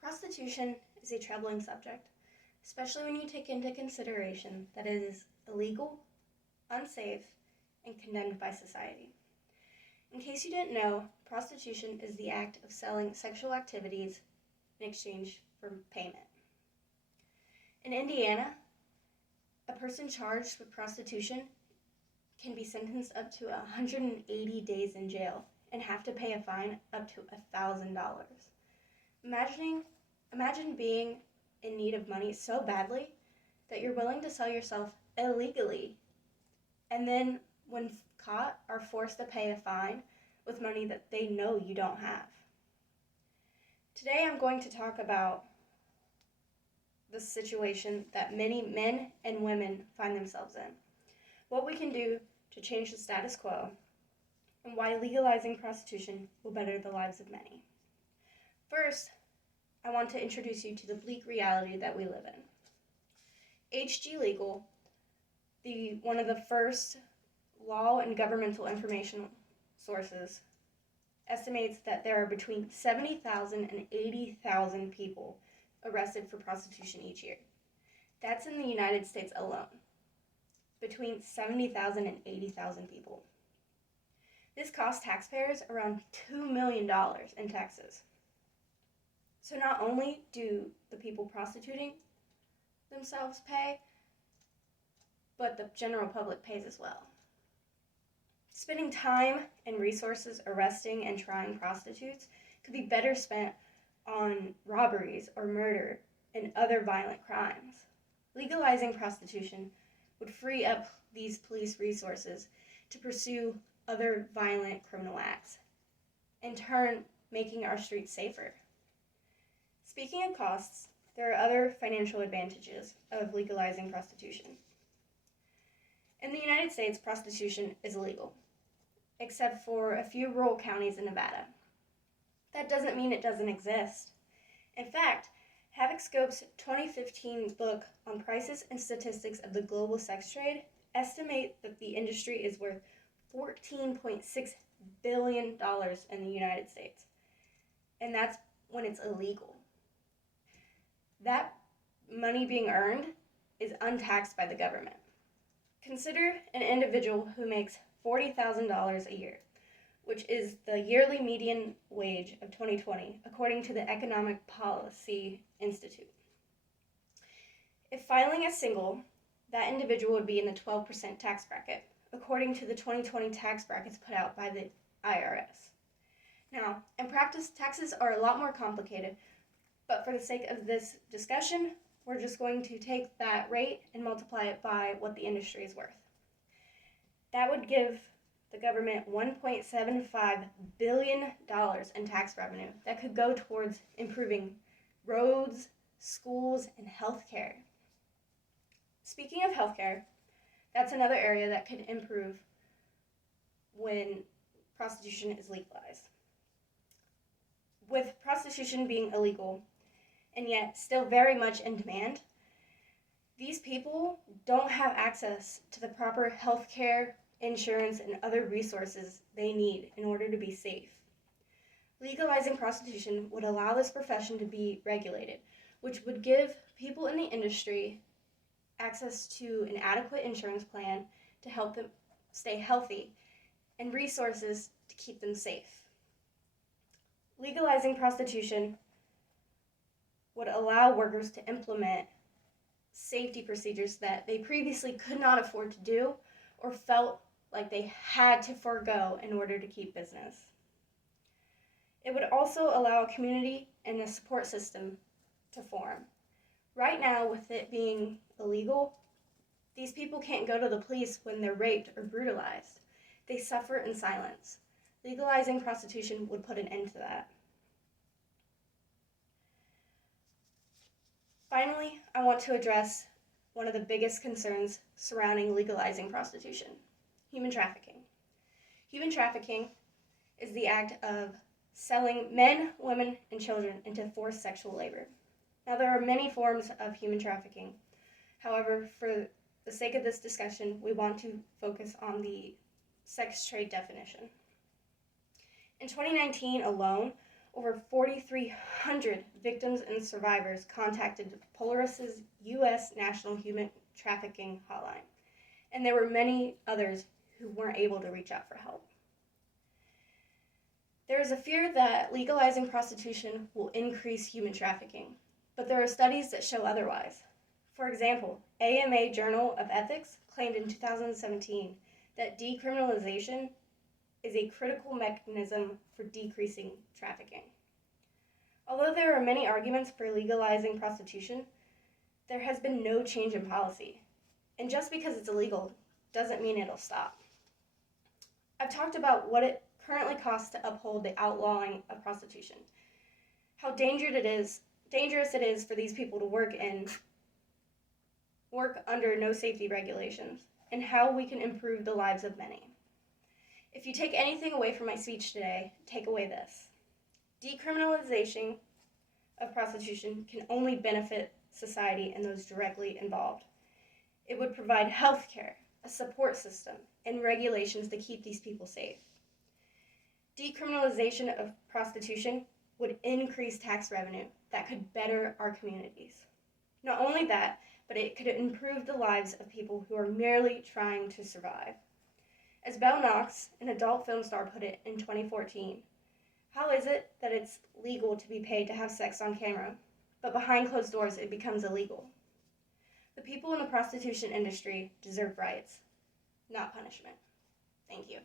Prostitution is a troubling subject, especially when you take into consideration that it is illegal, unsafe, and condemned by society. In case you didn't know, prostitution is the act of selling sexual activities in exchange for payment. In Indiana, a person charged with prostitution can be sentenced up to 180 days in jail and have to pay a fine up to $1,000. Imagine being in need of money so badly that you're willing to sell yourself illegally, and then when caught are forced to pay a fine with money that they know you don't have. Today I'm going to talk about the situation that many men and women find themselves in, what we can do to change the status quo, and why legalizing prostitution will better the lives of many. First, I want to introduce you to the bleak reality that we live in. HG Legal, one of the first law and governmental information sources, estimates that there are between 70,000 and 80,000 people arrested for prostitution each year. That's in the United States alone. Between 70,000 and 80,000 people. This costs taxpayers around $2 million in taxes. So not only do the people prostituting themselves pay, but the general public pays as well. Spending time and resources arresting and trying prostitutes could be better spent on robberies or murder and other violent crimes. Legalizing prostitution would free up these police resources to pursue other violent criminal acts, in turn making our streets safer. Speaking of costs, there are other financial advantages of legalizing prostitution. In the United States, prostitution is illegal, except for a few rural counties in Nevada. That doesn't mean it doesn't exist. In fact, Havoc Scope's 2015 book on prices and statistics of the global sex trade estimate that the industry is worth $14.6 billion in the United States. And that's when it's illegal. That money being earned is untaxed by the government. Consider an individual who makes $40,000 a year, which is the yearly median wage of 2020, according to the Economic Policy Institute. If filing as single, that individual would be in the 12% tax bracket, according to the 2020 tax brackets put out by the IRS. Now, in practice, taxes are a lot more complicated, but for the sake of this discussion, we're just going to take that rate and multiply it by what the industry is worth. That would give the government $1.75 billion in tax revenue that could go towards improving roads, schools, and healthcare. Speaking of healthcare, that's another area that could improve when prostitution is legalized. With prostitution being illegal, and yet still very much in demand, these people don't have access to the proper health care, insurance, and other resources they need in order to be safe. Legalizing prostitution would allow this profession to be regulated, which would give people in the industry access to an adequate insurance plan to help them stay healthy and resources to keep them safe. Legalizing prostitution would allow workers to implement safety procedures that they previously could not afford to do or felt like they had to forego in order to keep business. It would also allow a community and a support system to form. Right now, with it being illegal, these people can't go to the police when they're raped or brutalized. They suffer in silence. Legalizing prostitution would put an end to that. Finally, I want to address one of the biggest concerns surrounding legalizing prostitution: human trafficking. Human trafficking is the act of selling men, women, and children into forced sexual labor. Now, there are many forms of human trafficking. However, for the sake of this discussion, we want to focus on the sex trade definition. In 2019 alone, over 4,300 victims and survivors contacted Polaris's U.S. National Human Trafficking Hotline, and there were many others who weren't able to reach out for help. There is a fear that legalizing prostitution will increase human trafficking, but there are studies that show otherwise. For example, AMA Journal of Ethics claimed in 2017 that decriminalization is a critical mechanism for decreasing trafficking. Although there are many arguments for legalizing prostitution, there has been no change in policy. And just because it's illegal doesn't mean it'll stop. I've talked about what it currently costs to uphold the outlawing of prostitution, how dangerous it is for these people to work under no safety regulations, and how we can improve the lives of many. If you take anything away from my speech today, take away this. Decriminalization of prostitution can only benefit society and those directly involved. It would provide health care, a support system, and regulations to keep these people safe. Decriminalization of prostitution would increase tax revenue that could better our communities. Not only that, but it could improve the lives of people who are merely trying to survive. As Belle Knox, an adult film star, put it in 2014, how is it that it's legal to be paid to have sex on camera, but behind closed doors it becomes illegal? The people in the prostitution industry deserve rights, not punishment. Thank you.